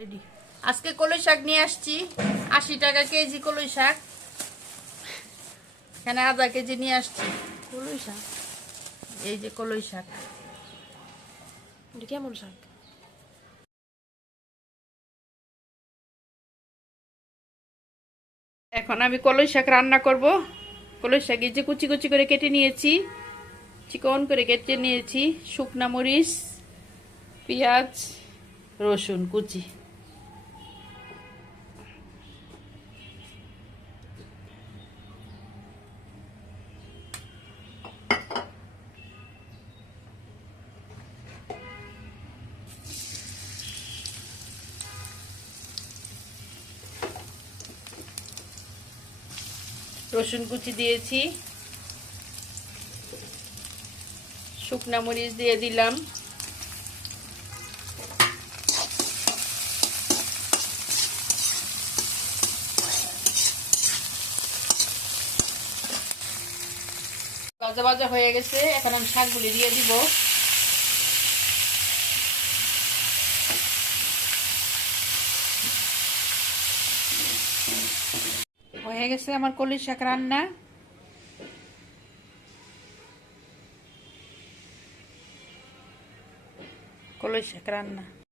Ready. আজকে কলই শাক নিয়ে আসছি, 80 টাকা কেজি কলই শাক। এখানে আধা কেজি নিয়ে আসছি কলই শাক। এই যে কলই শাক। এটা কেমন শাক? এখন আমি কলই শাক রান্না করব। কলই শাক এই যে কুচি কুচি করে কেটে নিয়েছি, চিকন করে কেটে নিয়েছি, শুকনা মরিচ, পেঁয়াজ, রসুন কুচি। রসুন কুচি দিয়েছি, শুকনা মরিচ দিয়ে দিলাম, ভাজা ভাজা হয়ে গেছে। এখন আমি শাকগুলি দিয়ে দিব। হয়ে গেছে আমার কলই শাক রান্না। কলই শাক রান্না।